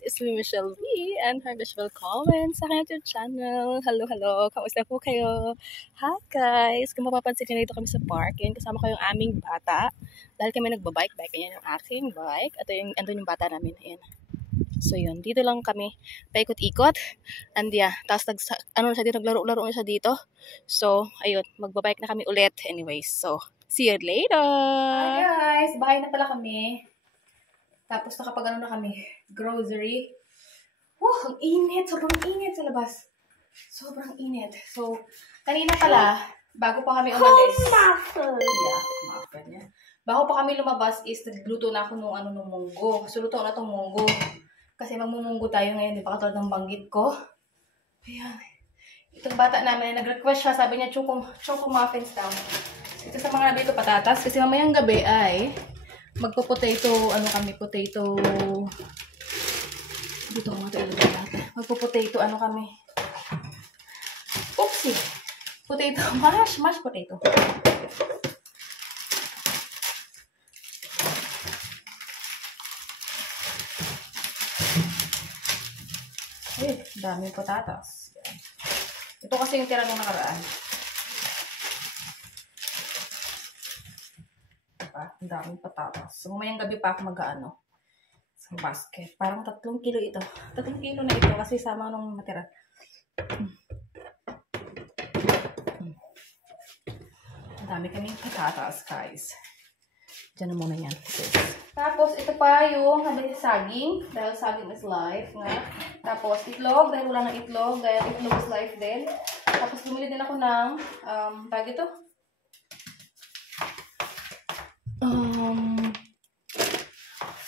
It's me, Michelle V, and her Michelle comments sa aking YouTube channel. Hello, hello. Kamusta po kayo? Hi, guys. Kung mapapansin nyo, dito kami sa park. Yan, kasama ko yung aming bata. Dahil kami nagbabike-bike. Ayan yung aking bike. At andun yung bata namin. Ayan. So, yun. Dito lang kami paikot-ikot. And yeah, tapos naglaro-laro na siya dito. So, ayun. Magbabike na kami ulit. Anyways, so, see you later! Hi, guys. Bahay na pala kami. Tapos nakapag na kami, grocery. Ang init. Sobrang init sa labas. Sobrang init. So, kanina pala, bago pa kami umalis. Muffin. Yeah, muffin niya. Bago pa kami lumabas is nagluto na ako nung munggo. So, luto na tong munggo. Kasi magmumunggo tayo ngayon, di ba? Katulad ng banggit ko. Ayan. Itong bata namin, nag-request siya. Sabi niya, choco muffins daw. Ito sa mga dito patatas. Kasi mamayang gabi ay magpo-potato, potato, dito ko nga ito natin. Magpo-potato, kami. Oopsie! Potato, mashed potato. Daming patatas. Yan. Ito kasi yung tira nung nakaraan. Ang daming patatas. So, mamayang gabi pa ako mag-ano sa basket. Parang 3 kilo ito. 3 kilo na ito kasi sama nung matira. Ang dami kaming patatas, guys. Diyan na muna yan. Tapos, ito pa yung nabili saging. Dahil saging is life nga. Tapos, itlog. Dahil wala ng itlog. Dahil itlog is life din. Tapos, bumili din ako ng, tag ito?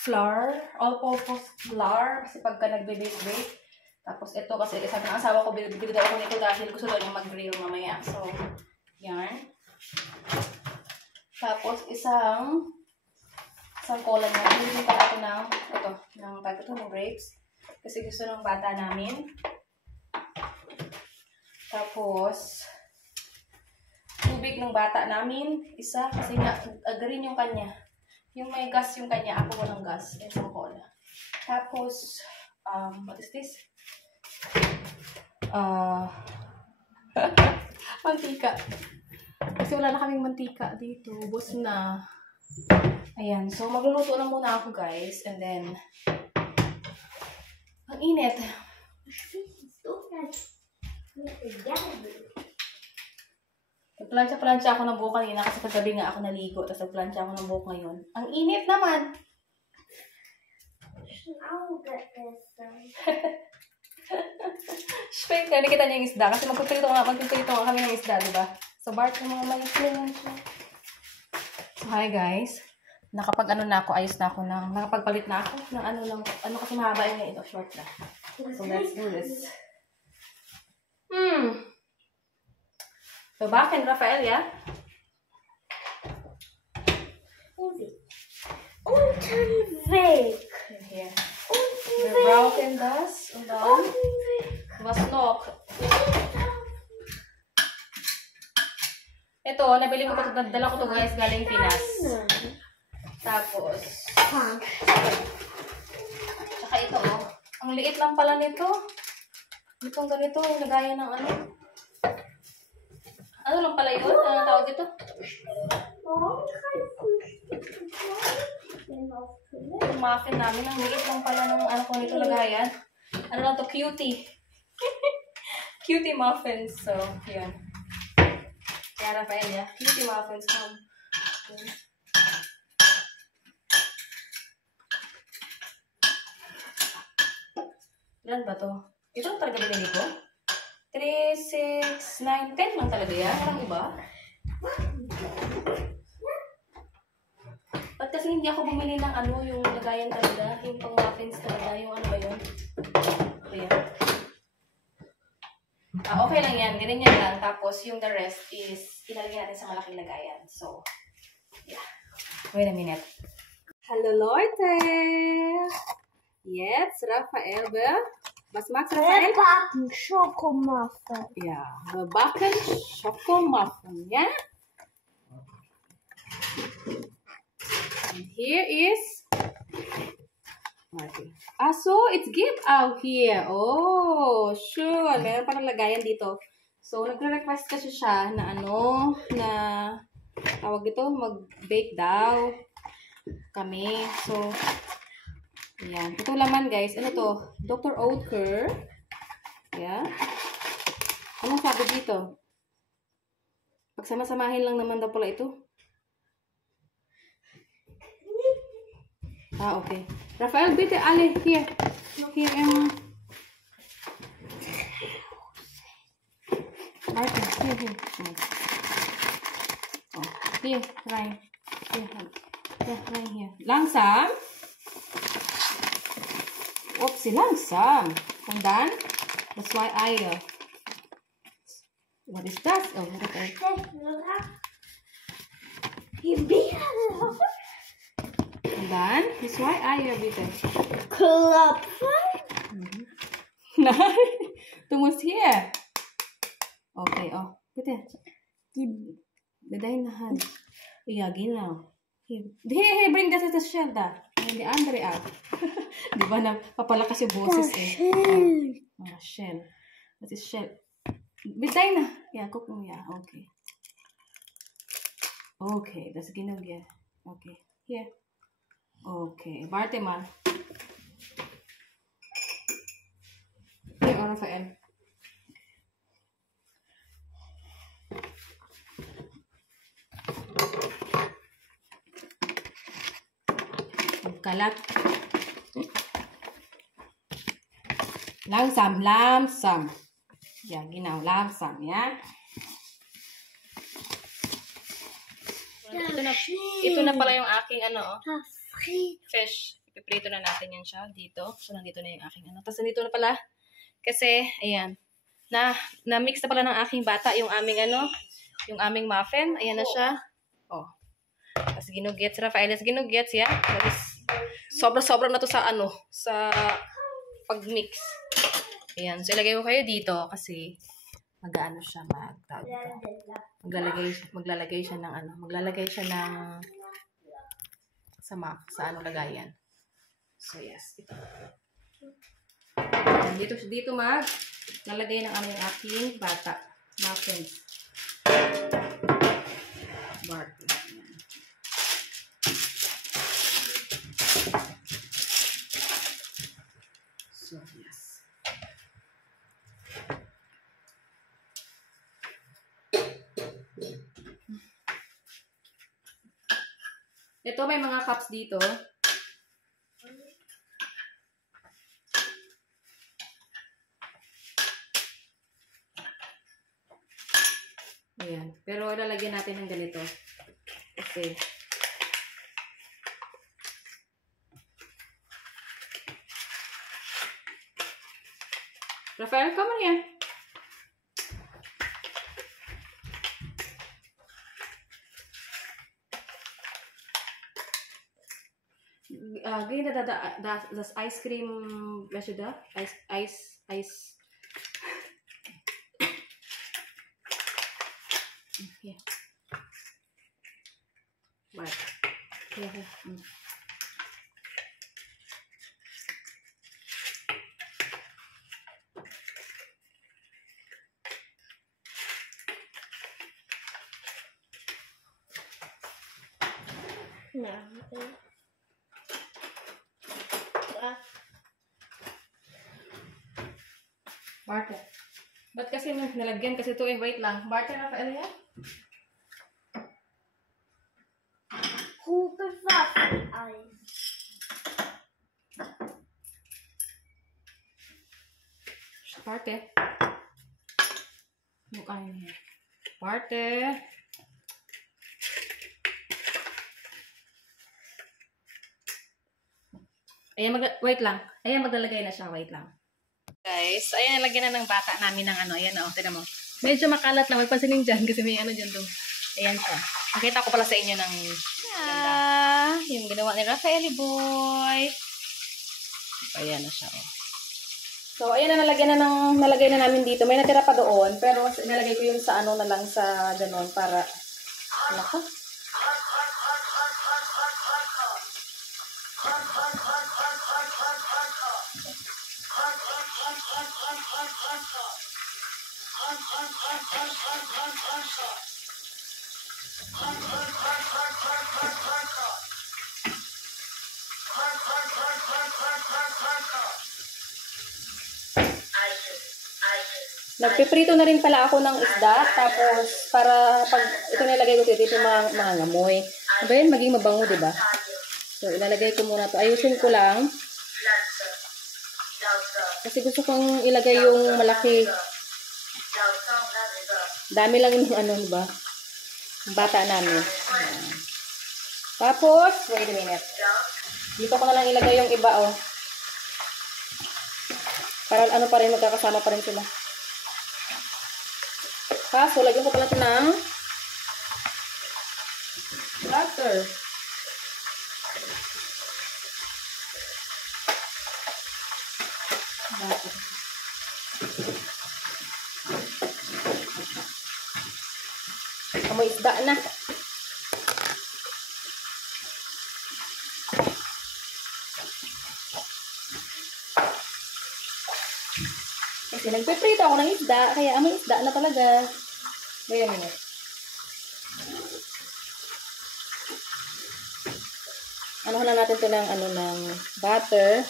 Flour, all-purpose flour, kasi pagka nagbe-bake. Tapos ito kasi sabi ng asawa ko, bibili daw ako nito dahil gusto daw niya mag-grill mamaya. So, yan. Tapos isang cola niya. Bibili pala ako ng grapes. Kasi gusto ng bata namin. Tapos, tubig ng bata namin, isa, kasi nga, green yung kanya. Yung may gas yung kanya, ako walang gas. Isang cola. Tapos, what is this? Mantika. Kasi wala na kaming mantika dito. Ubos na. Ayan. So, magluluto na muna ako, guys. And then, ang init. Nagplansya ako ng buhok kanina kasi kagabi nga ako naligo. Tapos nagplansya ako ng buhok ngayon. Ang init naman! Shway, nakikita niya yung isda. Kasi magpipirito nga kami ng isda, diba? So, Bart, yung mga malikling siya. So, hi guys. Ayos na ako nakapagpalit na ako ng kasi mahaba yun ito, short na. So, let's do this. So, back in Rafael, yeah? Unterweg. Here. Wir brauchen das und dann was noch? Ito, nabili ko ito, dala ko to guys, galing Pinas. Tapos, tsaka ito, ang liit lang pala nito. Itong ganito, yung nagaya ng ano lang pala yun? Ano tawag dito? Yung muffin namin, ang liit lang pala ng kung nito lagayan. Ano lang to? Cutie. Cutie muffins. So, yun. Kaya Rafael, yeah? Cutie muffins. Ilan ba to? Ito talaga binili ko? 3, 6, 9, 10 lang talaga yan. Parang iba. Ba't kasi hindi ako bumili ng yung lagayan talaga? Yung pang muffins talaga. Yung ano ba yun? Ayan. Okay lang yan. Ganyan lang. Tapos yung the rest is ilalagay natin sa malaking lagayan. So, yeah. Wait a minute. Hello, Leute! Jetzt, Rafael, was magst du, Rafael? Wir backen Schokomuffin. Ja, wir backen Schokomuffin, ja? And here is Okay. So it's gift out here. Oh, sure. Meron pa ng lagayan dito. So, nagre-request kasi siya na na tawag ito, mag-bake daw kami. So, ayan. Ito laman, guys. Ano to? Dr. Oetker. Yeah. Anong sabi dito? Pagsama-samahin lang naman daw pala ito. Okay. Rafael, bitte alle. Here. Here, Martin, here. Oh, here, rein. Here, rein here. Langsam. Upsi, langsam. And then, that's why what is that? Oh, okay. And then, that's why bitte. Club. Nein, du musst hier. Okay, oh, bitte. Mit deiner Hand. Ja, genau. Here, bring das shell da. And the andere out. Di ba na papalakas yung boses eh. Oh, shell. Das ist shell. Mit deiner. Ja, guck mal, ja, okay. Okay, das ist genug, ja. Okay, hier. Okay, warte mal. Hier, Rafael. Kalat. Langsam, langsam. Ja, genau, langsam, ja. Ito na pala yung aking fish. Ipiprito na natin yan siya dito. So, nandito na yung aking Tapos, nandito na pala. Kasi, ayan. Na-mix na pala ng aking bata yung aming yung aming muffin. Ayan na siya. Oh. Tapos, ginugets. Rafaelis, ginugets, yeah. Tapos, sobra-sobra na to sa sa pag-mix. Ayan. So, ilagay ko kayo dito kasi mag-ano siya, maglalagay siya ng sa lagayan. So, yes. Ito. Ayan. Dito lalagay ng aking bata. Muffins. Bart. So, yes. Ito, may mga cups dito. Ayan. Pero lalagyan natin ng ganito. Kasi Rafael, come on here. Gehen das Ice Cream, weißt du da? Ice. Hier. Warte. Hier. Barter. Ba't kasi nalagyan? Kasi ito wait lang. Barter, Rafael yan? Who bewaffnet ein? Barter. Mukha niya. Barter. Ayan, wait lang. Ayan, maglalagay na siya. Wait lang. Guys, ayan, lagyan na ng bata namin ng ayan, tinan mo. Medyo makalat lang. May pansinin dyan kasi may dyan doon. Ayan siya. Nakita ko pala sa inyo ng ganda. Yung ginawa ni Rafael Boy. Ayan na siya, So, ayan na, nalagay na namin dito. May natira pa doon, pero nalagay ko yung sa na lang sa ganon para, naka. Nagpiprito na rin pala ako ng isda, tapos para pag ito nilagay ko dito mga ngamoy. Ano ba yun? Maging mabango, diba? So, ilalagay ko muna to. Ayusin ko lang. Kasi gusto kong ilagay yung malaki. Dami lang yung ano, diba? Yung bata namin. Tapos, wait a minute. Dito ko na lang ilagay yung iba, oh. Para ano pa rin, magkakasama pa rin sila. Kaso, lagyan ko pala ito ng butter. Amoy isda na. Kasi nagpiprito ako ng isda, kaya amoy isda na talaga. Wait a minute. Anuhan na natin ito ng butter.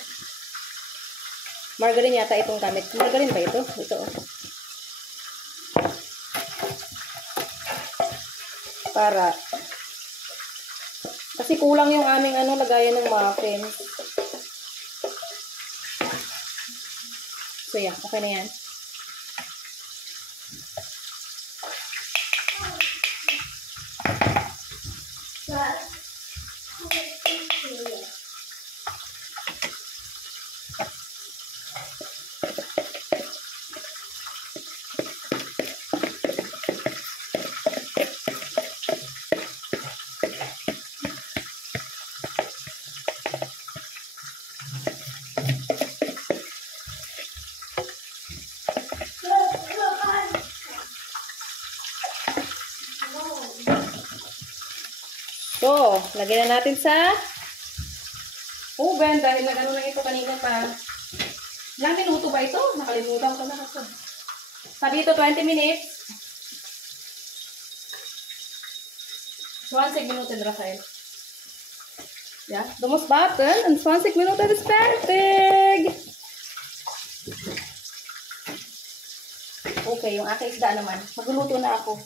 Margarine yata itong gamit. Margarine ba ito? Ito, oh. Para. Kasi kulang yung aming lagayan ng muffin. So, yeah. Okay na yan. So, lagyan na natin sa oven dahil nag-ano lang ito kanina pa. Ilang minuto ba ito? Nakalimutan ko na ako. Sabi ito 20 minutes. 20 minutos, Rafael. Ja, du musst warten und 20 Minuten ist fertig. Okay, yung aking isda naman. Magluluto na ako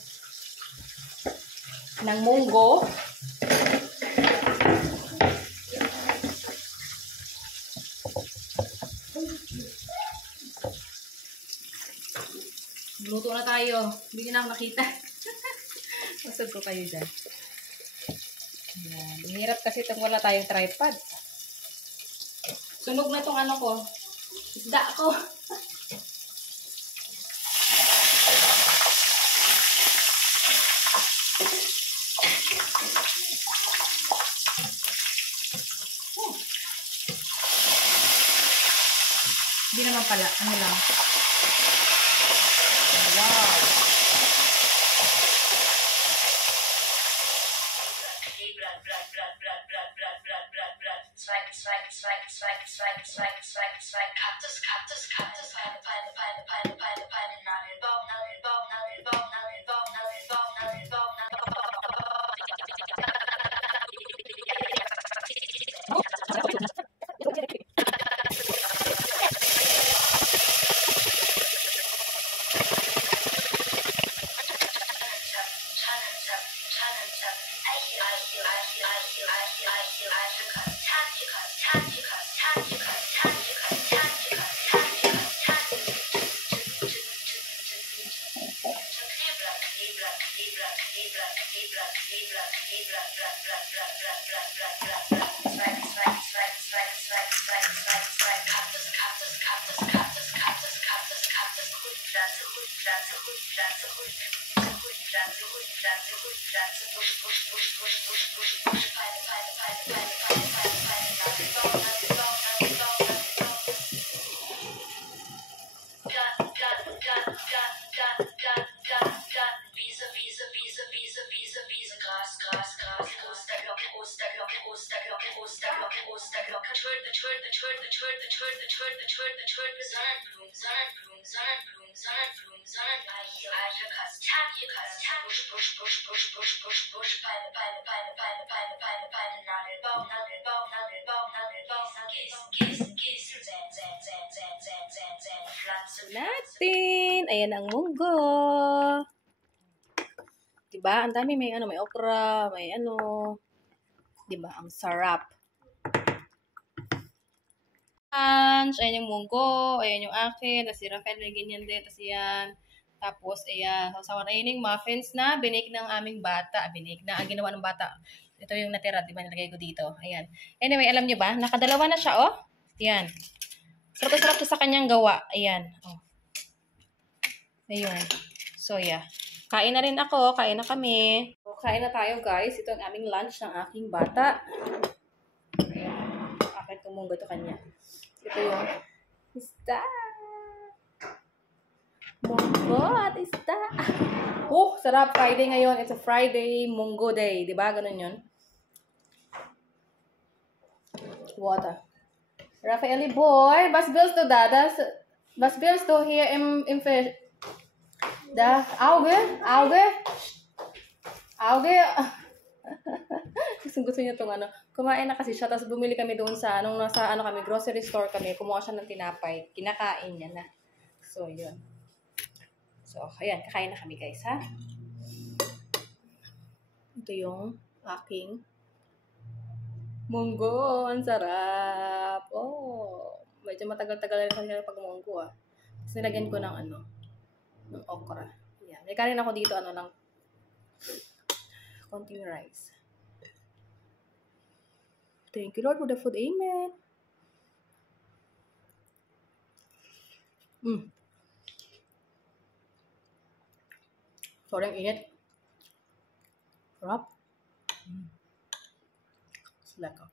ng munggo. Luto na tayo. Hindi na ako nakita. Masag ko kayo dyan. Ayan. Hirap kasi itong wala tayong tripod. Sunog na itong ko. Isda ko. Hindi naman pala. Ano lang. Wow. natin. Ayan ang munggo. Diba? Ang dami, may may okra, may diba? Ang sarap. Lunch, ayan yung munggo, ayan yung akin, tapos si Rafael may ganyan din, tapos yan. Tapos, ayan, sasawan. Ayan yung muffins na binake ng aming bata. Binake na, ang ginawa ng bata. Ito yung natira, diba? Nilagay ko dito. Ayan. Anyway, alam nyo ba? Nakadalawa na siya, oh. Ayan. Sarap to sa kanyang gawa. Ayan. Oh. Ayun. So, yeah. Kain na rin ako. Kain na kami. So, kain na tayo, guys. Ito ang aming lunch ng aking bata. Ayan. Akin tumunggo ito kanya. Ito yung isda. Munggo at isda. Oh, sarap. Friday ngayon. It's a Friday Munggo Day. Diba? Ganun yun. Water. Rafaeli boy. Was willst du da? Was willst du hier im Fisch? Da. Auge. Gusto niya itong kumain na kasi siya, tapos bumili kami doon sa, nasa kami, grocery store kami, kumuha siya ng tinapay, kinakain niya na. So, yun. So, ayan, kakain na kami guys, ha? Ito yung aking munggo, ang sarap. Oh, medyo matagal-tagal na kasi pag munggo, ah. Tapos nilagyan ko ng ng okra. Ayan, may kanin ako dito, lang, konting rice. Thank you, Lord, for the food. Amen. Sobrang init. Sarap. Lekker.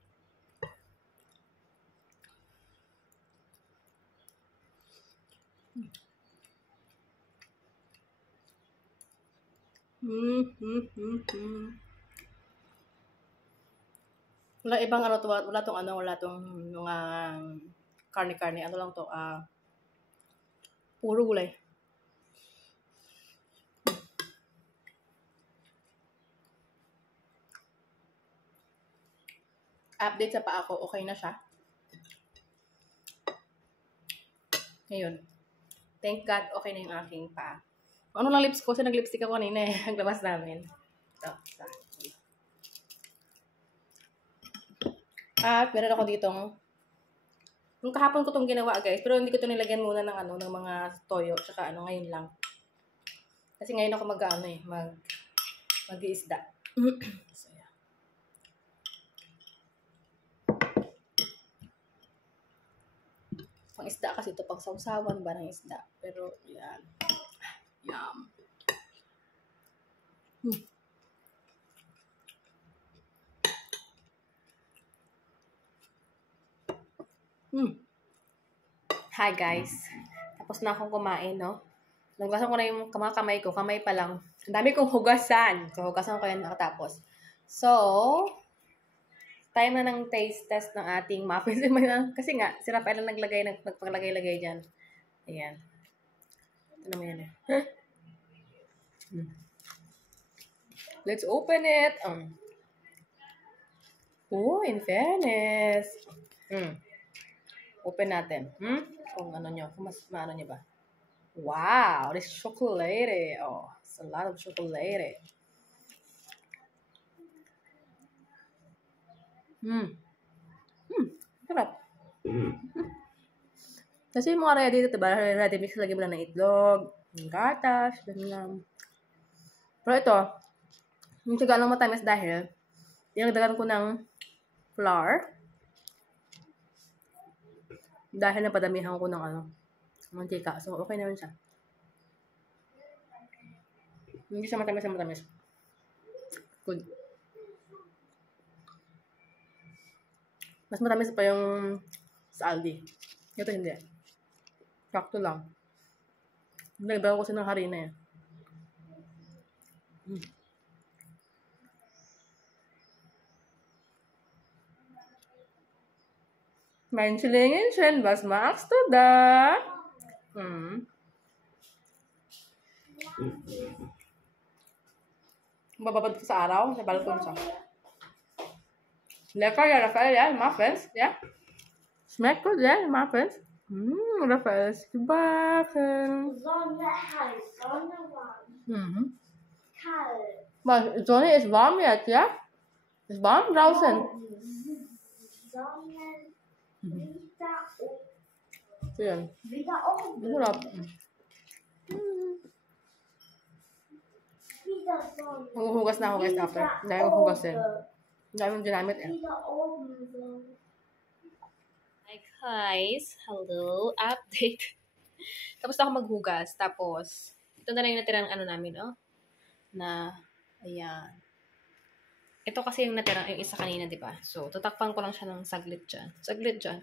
Wala ibang to, wala tong mga karne-karne. Ano lang to, puro gulay. Update sa paa ko, okay na siya. Ngayon, thank God, okay na yung aking paa. Ano lang lips ko? Kasi nag-lipstick ako kanina eh. Naglabas namin. Ito. At meron ako ditong, nung kahapon ko itong ginawa guys, pero hindi ko ito nilagyan muna ng ng mga toyo, tsaka ngayon lang. Kasi ngayon ako mag-iisda. So, yeah. Pang isda kasi ito, pang sausawan ba ng isda. Pero, yan. Yum. Hi guys. Tapos na akong kumain, no? Nagwasan ko na yung kamay ko. Kamay pa lang. Ang dami kong hugasan. So, hugasan ko yan nakatapos. So, time na ng taste test ng ating muffins. Kasi nga, si Rafael ang nagpaglagay-lagay dyan. Ayan. Ito naman yan eh. Let's open it. Oh, in fairness. Open natin. Kung nyo. Kung mas maano nyo ba. Wow, this chocolate. Oh, it's a lot of chocolate. Sarap. Kasi yung mga ready dito, ready mix, lagyan mo lang ng itlog, ng gatas, ganyan. Pero ito, yung tiga lang matamis dahil, dinagdagan ko ng flour. Dahil napadamihan ko ng mantika. So, okay naman siya. Hindi siya matamis. Good. Mas matamis pa yung sa Aldi. Ito hindi. Sakto lang. Nagdagan ko siya ng harina eh. Menschelingen, was machst du da? Bababad ko sa araw, sa balkon siya. Lecker, ja, Rafael, ja, muffins, ja. Schmeckt gut, ja, muffins. Rafael ist gebacken. Sonne heiß, Sonne warm. Kalt. Was, Sonne ist warm jetzt, ja? Ist warm draußen. Sonne wieder oben. Schön. Wieder oben. Urlaub. Wieder Sonne. Hugas na, hugas na. Dahil ko hugasin. Dahil mo ginamit eh. Wieder oben. Sonne. Hi guys, hello, update. Tapos na ako maghugas. Tapos, ito na lang yung natirang ano namin, oh. Na, ayan. Ito kasi yung natirang, yung isa kanina, di ba? So, tutakpan ko lang siya ng saglit dyan. Saglit dyan.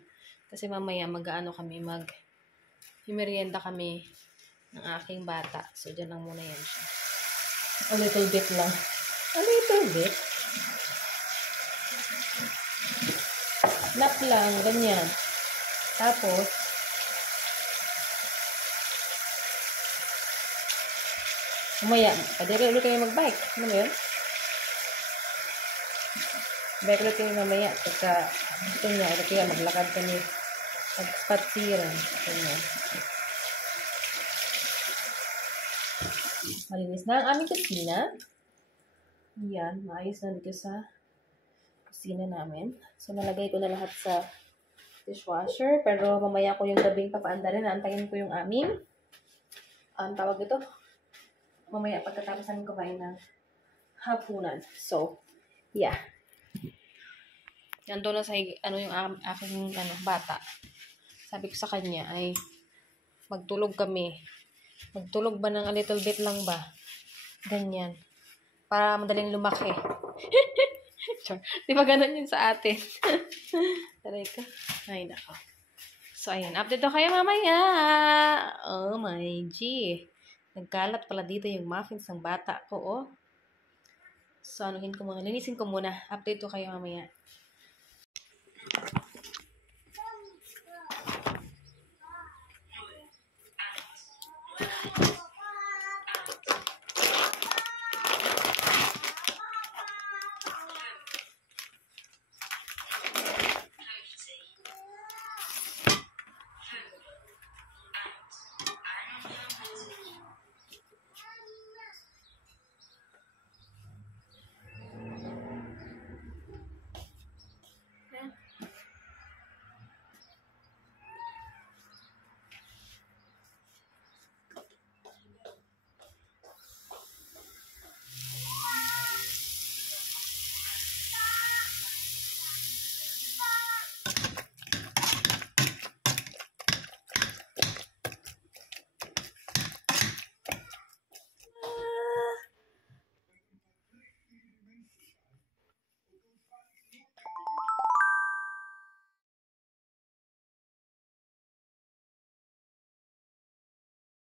Kasi mamaya mag-ano kami, merienda kami ng aking bata. So, dyan lang muna yan siya. A little bit lang. A little bit. Nap lang, ganyan. Tapos, umaya, kadiri ulit kayo mag-bike. Ano mo yun? Bike ulit kayo mamaya. Pagka, ito niya, ulit kayo maglakad kami. Mag-spatsiran. Ito niya. Malinis na ang aming kusina. Yan, maayos na dito sa kusina namin. So, nalagay ko na lahat sa dishwasher. Pero mamaya ko yung gabing papaanda rin. Antayin ko yung aming tawag ito. Mamaya pagkatapos namin kumain ng hapunan. So, yeah. Nandun na sa yung aking bata. Sabi ko sa kanya ay magtulog kami. Magtulog ba ng a little bit lang ba? Ganyan. Para madaling lumaki. Di ba ganun yun sa atin? Taray ka. Ay, nako. So, ayan. Update ko kayo mamaya. Oh my G. Nagkalat pala dito yung muffins ng bata ko, oh. So, linisin ko muna. Update ko kayo mamaya.